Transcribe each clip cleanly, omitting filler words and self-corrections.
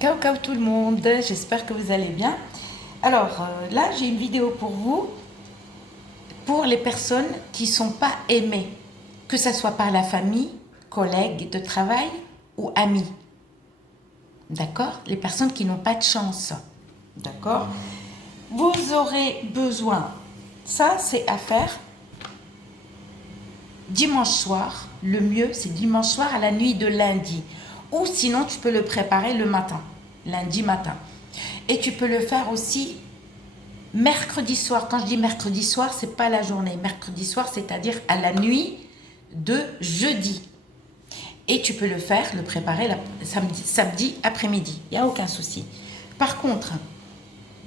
Ciao tout le monde, j'espère que vous allez bien. Alors là, j'ai une vidéo pour vous, pour les personnes qui ne sont pas aimées, que ce soit par la famille, collègues de travail ou amis. D'accord? Les personnes qui n'ont pas de chance. D'accord? Vous aurez besoin, ça c'est à faire dimanche soir. Le mieux, c'est dimanche soir à la nuit de lundi. Ou sinon, tu peux le préparer le matin, lundi matin. Et tu peux le faire aussi mercredi soir. Quand je dis mercredi soir, c'est pas la journée. Mercredi soir, c'est-à-dire à la nuit de jeudi. Et tu peux le faire, le préparer samedi après-midi. Il n'y a aucun souci. Par contre,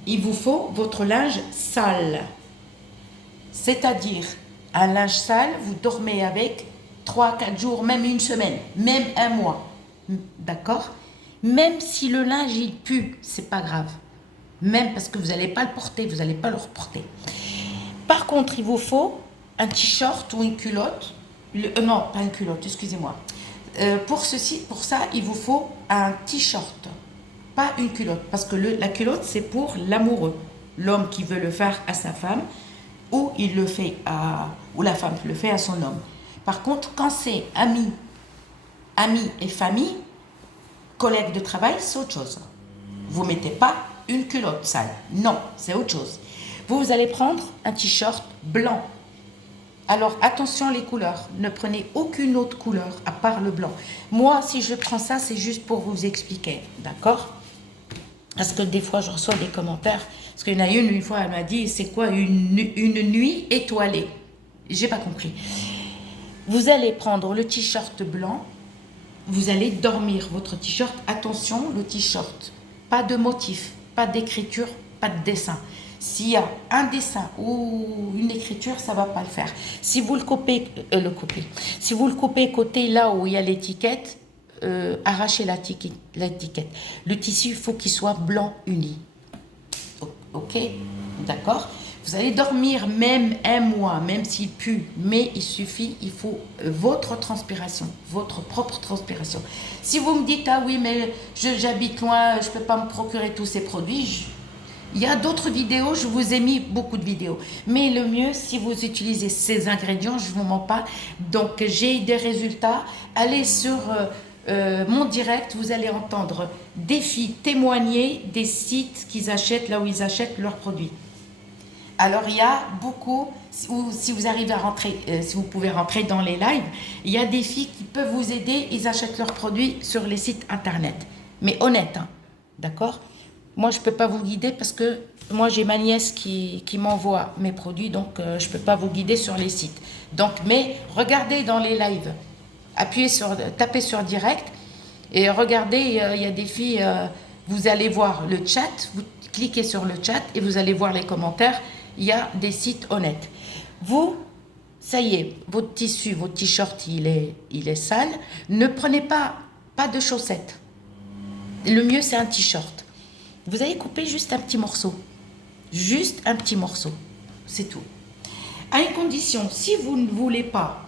il vous faut votre linge sale. C'est-à-dire, un linge sale, vous dormez avec 3, 4 jours, même une semaine, même un mois. D'accord? Même si le linge, il pue, c'est pas grave. Même parce que vous n'allez pas le porter, vous n'allez pas le reporter. Par contre, il vous faut un t-shirt ou une culotte. Non, pas une culotte, excusez-moi. Pour ça, il vous faut un t-shirt, pas une culotte. Parce que la culotte, c'est pour l'amoureux. L'homme qui veut le faire à sa femme, ou ou la femme le fait à son homme. Par contre, quand c'est amis et famille, collègues de travail, c'est autre chose. Vous ne mettez pas une culotte sale. Non, c'est autre chose. Vous allez prendre un t-shirt blanc. Alors attention les couleurs, ne prenez aucune autre couleur à part le blanc. Moi, si je prends ça, c'est juste pour vous expliquer, d'accord? Parce que des fois, je reçois des commentaires. Parce qu'il y en a une fois, elle m'a dit, c'est quoi une nuit étoilée? J'ai pas compris. Vous allez prendre le t-shirt blanc, vous allez dormir votre t-shirt. Attention, le t-shirt, pas de motif, pas d'écriture, pas de dessin. S'il y a un dessin ou une écriture, ça ne va pas le faire. Si vous le coupez, si vous le coupez côté là où il y a l'étiquette, arrachez l'étiquette. Le tissu, il faut qu'il soit blanc uni. Ok? D'accord? Vous allez dormir même un mois, même s'il pue, mais il faut votre transpiration, votre propre transpiration. Si vous me dites, ah oui, mais j'habite loin, je ne peux pas me procurer tous ces produits, il y a d'autres vidéos, je vous ai mis beaucoup de vidéos. Mais le mieux, si vous utilisez ces ingrédients, je ne vous mens pas, donc j'ai des résultats, allez sur mon direct, vous allez entendre des filles témoigner des sites qu'ils achètent, là où ils achètent leurs produits. Alors, il y a beaucoup, si vous arrivez à rentrer, si vous pouvez rentrer dans les lives, il y a des filles qui peuvent vous aider, ils achètent leurs produits sur les sites internet. Mais honnête, hein, d'accord? Moi, je ne peux pas vous guider parce que moi, j'ai ma nièce qui m'envoie mes produits, donc je ne peux pas vous guider sur les sites. Donc, mais regardez dans les lives, tapez sur direct et regardez, il y a des filles, vous allez voir le chat, vous cliquez sur le chat et vous allez voir les commentaires. Il y a des sites honnêtes. Vous, ça y est, votre tissu, votre t-shirt, il est sale. Ne prenez pas de chaussettes. Le mieux, c'est un t-shirt. Vous allez couper juste un petit morceau. Juste un petit morceau. C'est tout. À une condition, si vous ne voulez pas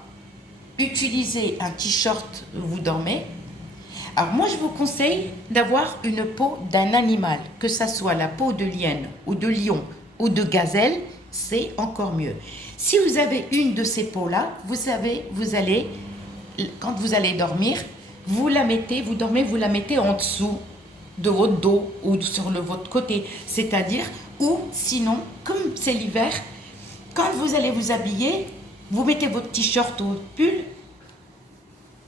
utiliser un t-shirt où vous dormez, alors moi, je vous conseille d'avoir une peau d'un animal, que ça soit la peau de liène ou de lion ou de gazelle, c'est encore mieux. Si vous avez une de ces peaux-là, vous allez, quand vous allez dormir, vous dormez, vous la mettez en dessous de votre dos ou sur votre côté. C'est-à-dire, ou sinon, comme c'est l'hiver, quand vous allez vous habiller, vous mettez votre t-shirt ou votre pull,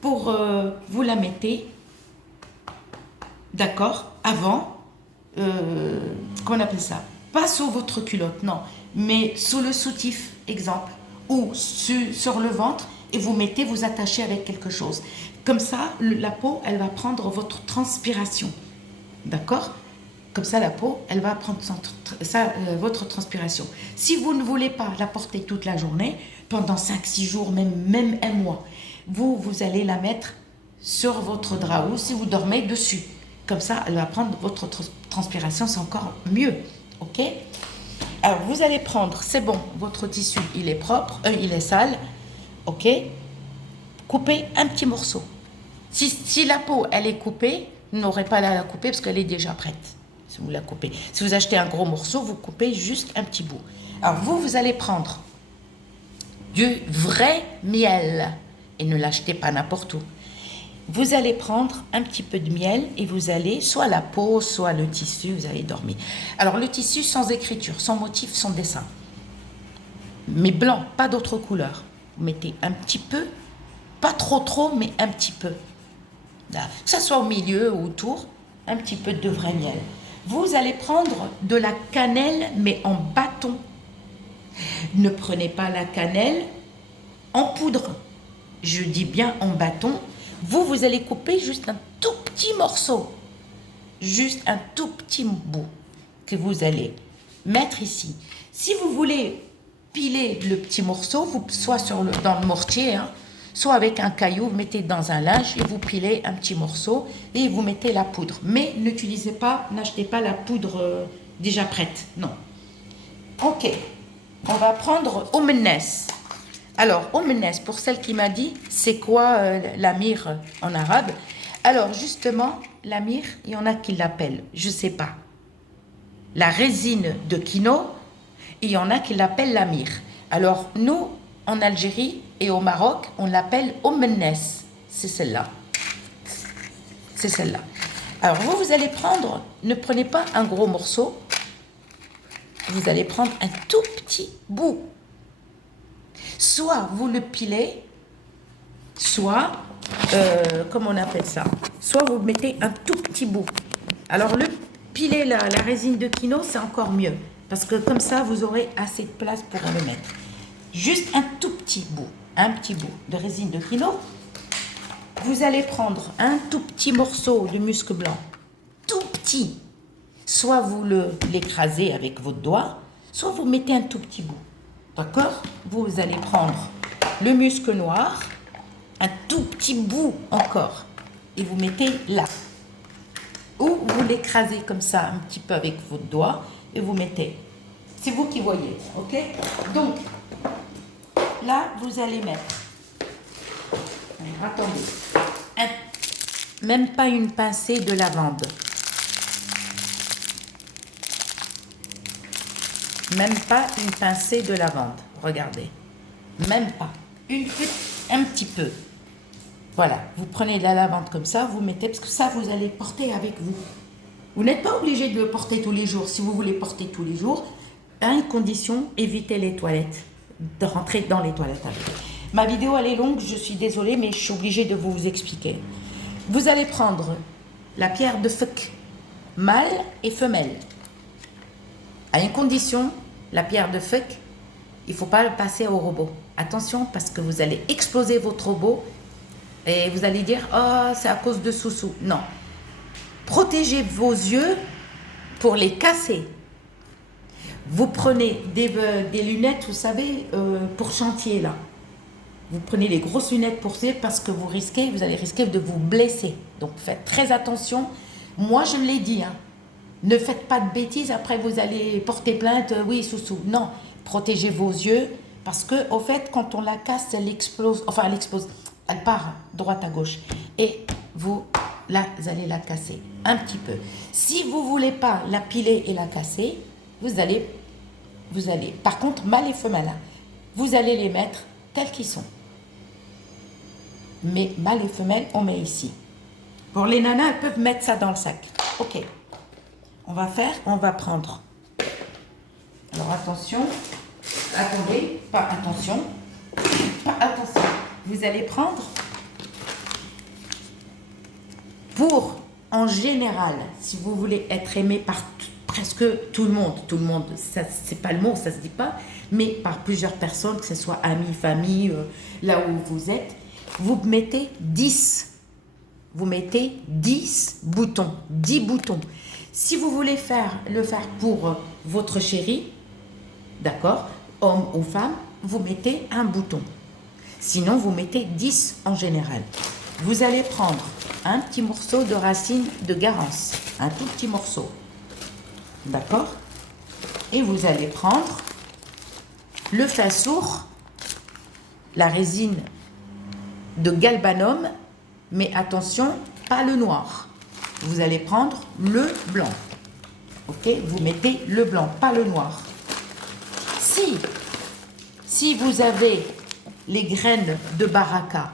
vous la mettez, d'accord, avant, comment on appelle ça? Pas sous votre culotte, non, mais sous le soutif, exemple, ou sur le ventre, et vous attachez avec quelque chose. Comme ça, la peau, elle va prendre votre transpiration, d'accord? Comme ça, la peau, elle va prendre votre transpiration. Si vous ne voulez pas la porter toute la journée, pendant 5-6 jours, même un mois, vous allez la mettre sur votre drap ou si vous dormez dessus. Comme ça, elle va prendre votre transpiration, c'est encore mieux. Ok? Alors, vous allez prendre, c'est bon, votre tissu, il est propre, il est sale. Ok? Coupez un petit morceau. Si la peau, elle est coupée, Vous n'aurez pas à la couper parce qu'elle est déjà prête. Si vous la coupez. Si vous achetez un gros morceau, vous coupez juste un petit bout. Alors vous allez prendre du vrai miel et ne l'achetez pas n'importe où. Vous allez prendre un petit peu de miel et vous allez, soit la peau, soit le tissu, vous allez dormir. Alors le tissu sans écriture, sans motif, sans dessin. Mais blanc, pas d'autre couleur. Vous mettez un petit peu, pas trop, mais un petit peu. Là, que ce soit au milieu ou autour, un petit peu de vrai miel. Vous allez prendre de la cannelle, mais en bâton. Ne prenez pas la cannelle en poudre. Je dis bien en bâton. Vous allez couper juste un tout petit morceau. Juste un tout petit bout que vous allez mettre ici. Si vous voulez piler le petit morceau, soit dans le mortier, hein, soit avec un caillou, vous mettez dans un linge et vous pilez un petit morceau et vous mettez la poudre. Mais n'achetez pas la poudre déjà prête, non. Ok, on va prendre Omnes. Alors, Omnes, pour celle qui m'a dit, c'est quoi la myrrhe en arabe? Alors, justement, la myrrhe, il y en a qui l'appellent, je ne sais pas, la résine de quinoa, et il y en a qui l'appellent la myrrhe. Alors, nous, en Algérie et au Maroc, on l'appelle Omnes. C'est celle-là. C'est celle-là. Alors, vous allez prendre, ne prenez pas un gros morceau, vous allez prendre un tout petit bout. Soit vous le pilez, soit, comment on appelle ça? Soit vous mettez un tout petit bout. Alors, le piler la résine de quinoa, c'est encore mieux. Parce que comme ça, vous aurez assez de place pour le mettre. Juste un tout petit bout de résine de quinoa. Vous allez prendre un tout petit morceau de musc blanc, tout petit. Soit vous l'écrasez avec votre doigt, soit vous mettez un tout petit bout. D'accord? Vous allez prendre le musc noir, un tout petit bout encore, et vous mettez là. Ou vous l'écrasez comme ça un petit peu avec votre doigt et vous mettez. C'est vous qui voyez, ok? Donc, là, vous allez mettre. Alors, attendez. Même pas une pincée de lavande. Même pas une pincée de lavande. Regardez. Même pas. Un petit peu. Voilà. Vous prenez de la lavande comme ça, vous mettez, parce que ça, vous allez porter avec vous. Vous n'êtes pas obligé de le porter tous les jours. Si vous voulez porter tous les jours, à une condition, évitez les toilettes. De rentrer dans les toilettes avec. Ma vidéo, elle est longue, je suis désolée, mais je suis obligée de vous expliquer. Vous allez prendre la pierre de fek, mâle et femelle. À une condition, la pierre de fek, il ne faut pas le passer au robot. Attention, parce que vous allez exploser votre robot et vous allez dire « Oh, c'est à cause de Soussou ». Non. Protégez vos yeux pour les casser. Vous prenez des lunettes, vous savez, pour chantier, là. Vous prenez les grosses lunettes pour ça parce que vous allez risquer de vous blesser. Donc, faites très attention. Moi, je l'ai dit, hein. Ne faites pas de bêtises, après vous allez porter plainte, oui, Soussou. Non, protégez vos yeux, parce que, au fait, quand on la casse, elle explose, elle part droite à gauche. Et vous allez la casser un petit peu. Si vous ne voulez pas la piler et la casser, vous allez, par contre, mâle et femelle, hein, vous allez les mettre tels qu'ils sont. Mais mâle et femelle, on met ici. Pour les nanas, elles peuvent mettre ça dans le sac. Ok. On va prendre. Alors attention, attendez, pas attention. Vous allez prendre en général, si vous voulez être aimé par presque tout le monde, ça c'est pas le mot, ça se dit pas, mais par plusieurs personnes, que ce soit amis, famille, là où vous êtes, vous mettez 10. Vous mettez 10 boutons, 10 boutons. Si vous voulez le faire pour votre chéri, d'accord, homme ou femme, vous mettez un bouton. Sinon, vous mettez 10 en général. Vous allez prendre un petit morceau de racine de garance, un tout petit morceau, d'accord? Et vous allez prendre le fassour, la résine de galbanum, mais attention, pas le noir. vous allez prendre le blanc. Ok, vous mettez le blanc, pas le noir. Si vous avez les graines de baraka,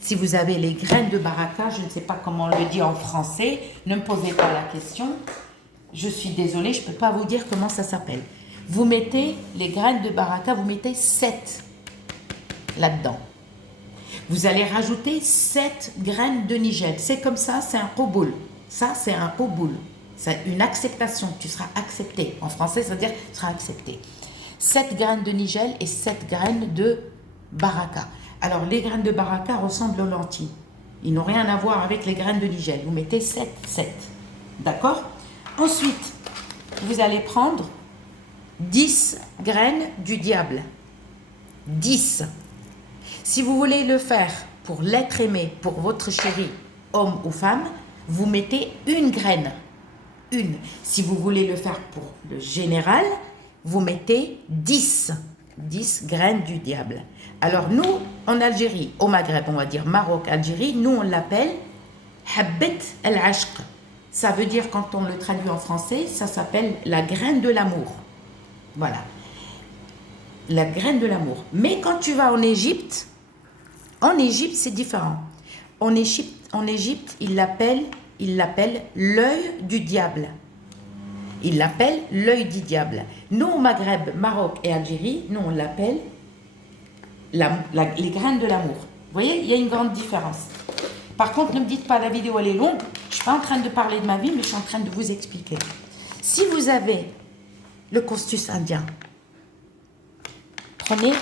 si vous avez les graines de baraka, je ne sais pas comment on le dit en français, ne me posez pas la question, je suis désolée, je ne peux pas vous dire comment ça s'appelle. Vous mettez les graines de baraka, vous mettez 7 là-dedans. Vous allez rajouter 7 graines de nigel. C'est comme ça, c'est un qaboul. Ça, c'est un qaboul. C'est une acceptation. Tu seras accepté. En français, ça veut dire tu seras accepté. 7 graines de nigel et 7 graines de baraka. Alors, les graines de baraka ressemblent aux lentilles. Ils n'ont rien à voir avec les graines de nigel. Vous mettez 7. D'accord? Ensuite, vous allez prendre 10 graines du diable. 10. Si vous voulez le faire pour l'être aimé, pour votre chéri, homme ou femme, vous mettez une graine. Une. Si vous voulez le faire pour le général, vous mettez 10. 10 graines du diable. Alors nous, en Algérie, au Maghreb, on va dire Maroc, Algérie, nous on l'appelle Habet el-Ashq. Ça veut dire, quand on le traduit en français, ça s'appelle la graine de l'amour. Voilà. La graine de l'amour. Mais quand tu vas en Égypte, c'est différent. En Égypte, il l'appelle l'œil du diable. Il l'appelle l'œil du diable. Nous, au Maghreb, Maroc et Algérie, nous, on l'appelle les graines de l'amour. Vous voyez, il y a une grande différence. Par contre, ne me dites pas la vidéo, elle est longue. Je ne suis pas en train de parler de ma vie, mais je suis en train de vous expliquer. Si vous avez le costus indien, prenez,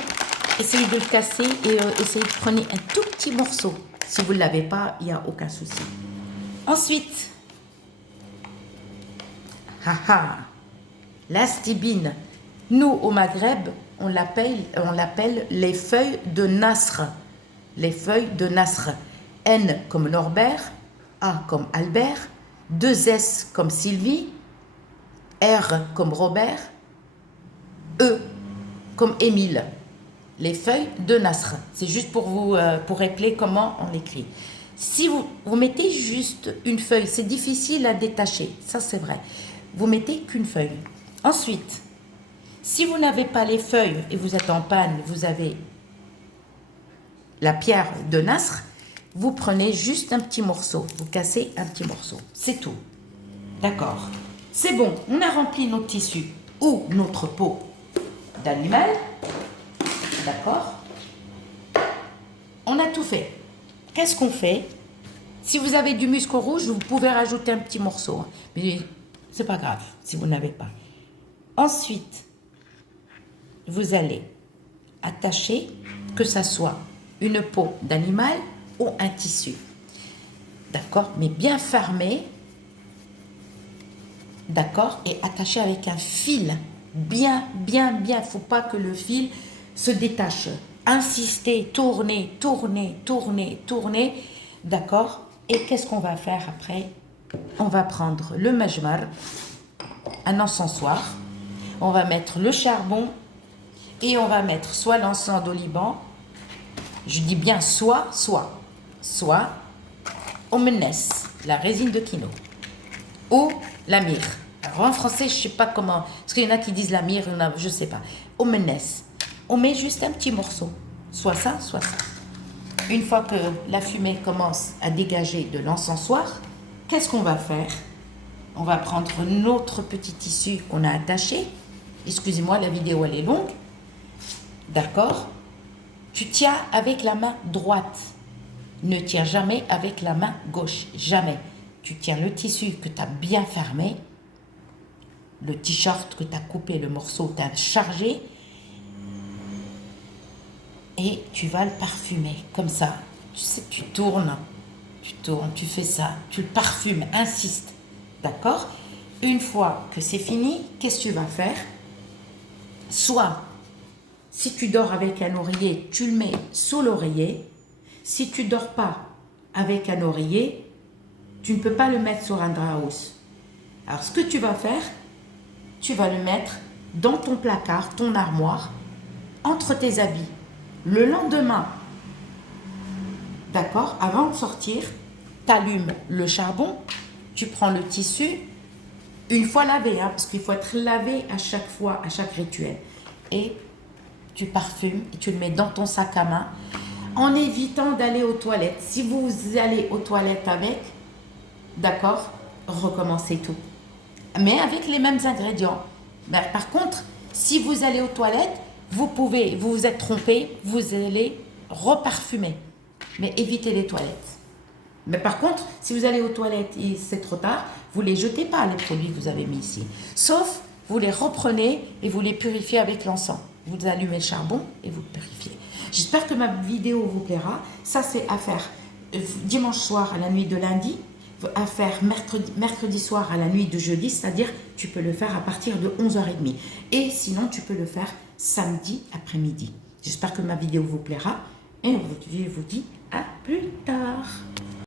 essayez de le casser et prenez un tout petit morceau. Si vous ne l'avez pas, il n'y a aucun souci. Ensuite, l'astibine. Nous, au Maghreb, on l'appelle les feuilles de Nasr. Les feuilles de Nasr. N comme Norbert, A comme Albert, 2 S comme Sylvie, R comme Robert, E comme Émile. Les feuilles de Nasr. C'est juste pour vous pour rappeler comment on l'écrit. Si vous mettez juste une feuille, c'est difficile à détacher, ça c'est vrai. Vous mettez qu'une feuille. Ensuite, si vous n'avez pas les feuilles et vous êtes en panne, vous avez la pierre de Nasr, vous prenez juste un petit morceau, vous cassez un petit morceau, c'est tout. D'accord. C'est bon, on a rempli notre tissu ou notre peau d'animal. D'accord. On a tout fait. Qu'est-ce qu'on fait? Si vous avez du musc rouge, vous pouvez rajouter un petit morceau. Mais c'est pas grave si vous n'avez pas. Ensuite, vous allez attacher, que ça soit une peau d'animal ou un tissu. D'accord? Mais bien fermé. D'accord? Et attaché avec un fil. Bien. Il ne faut pas que le fil se détache. Insistez, tournez. D'accord? Et qu'est-ce qu'on va faire après? On va prendre le majmar, un encensoir. On va mettre le charbon et on va mettre soit l'encens d'oliban. Je dis bien soit omnes, la résine de quinoa, ou la myrrhe. Alors en français, je ne sais pas comment, parce qu'il y en a qui disent la myrrhe, je ne sais pas. Omnes. On met juste un petit morceau, soit ça. Une fois que la fumée commence à dégager de l'encensoir, qu'est-ce qu'on va faire? On va prendre notre petit tissu qu'on a attaché. Excusez-moi, la vidéo elle est longue. D'accord? Tu tiens avec la main droite. Ne tiens jamais avec la main gauche. Jamais. Tu tiens le tissu que tu as bien fermé, le t-shirt que tu as coupé, le morceau que tu as chargé, et tu vas le parfumer comme ça. Tu sais, tu tournes, tu fais ça, tu le parfumes, insiste. D'accord? Une fois que c'est fini, qu'est-ce que tu vas faire? Soit, si tu dors avec un oreiller, tu le mets sous l'oreiller. Si tu dors pas avec un oreiller, tu ne peux pas le mettre sur un drap housse. Alors, ce que tu vas faire, tu vas le mettre dans ton placard, ton armoire, entre tes habits. Le lendemain, d'accord, avant de sortir, tu allumes le charbon tu prends le tissu, une fois lavé, hein, parce qu'il faut être lavé à chaque fois, à chaque rituel. Et tu parfumes et tu le mets dans ton sac à main en évitant d'aller aux toilettes. Si vous allez aux toilettes avec, d'accord, recommencez tout. Mais avec les mêmes ingrédients. Ben, par contre, si vous allez aux toilettes, vous vous êtes trompé, vous allez reparfumer. Mais évitez les toilettes. Mais par contre, si vous allez aux toilettes et c'est trop tard, vous ne les jetez pas, les produits que vous avez mis ici. Sauf, vous les reprenez et vous les purifiez avec l'encens. Vous allumez le charbon et vous le purifiez. J'espère que ma vidéo vous plaira. Ça, c'est à faire dimanche soir à la nuit de lundi, à faire mercredi soir à la nuit de jeudi, c'est-à-dire tu peux le faire à partir de 11h30. Et sinon, tu peux le faire samedi après-midi. J'espère que ma vidéo vous plaira et je vous dis à plus tard.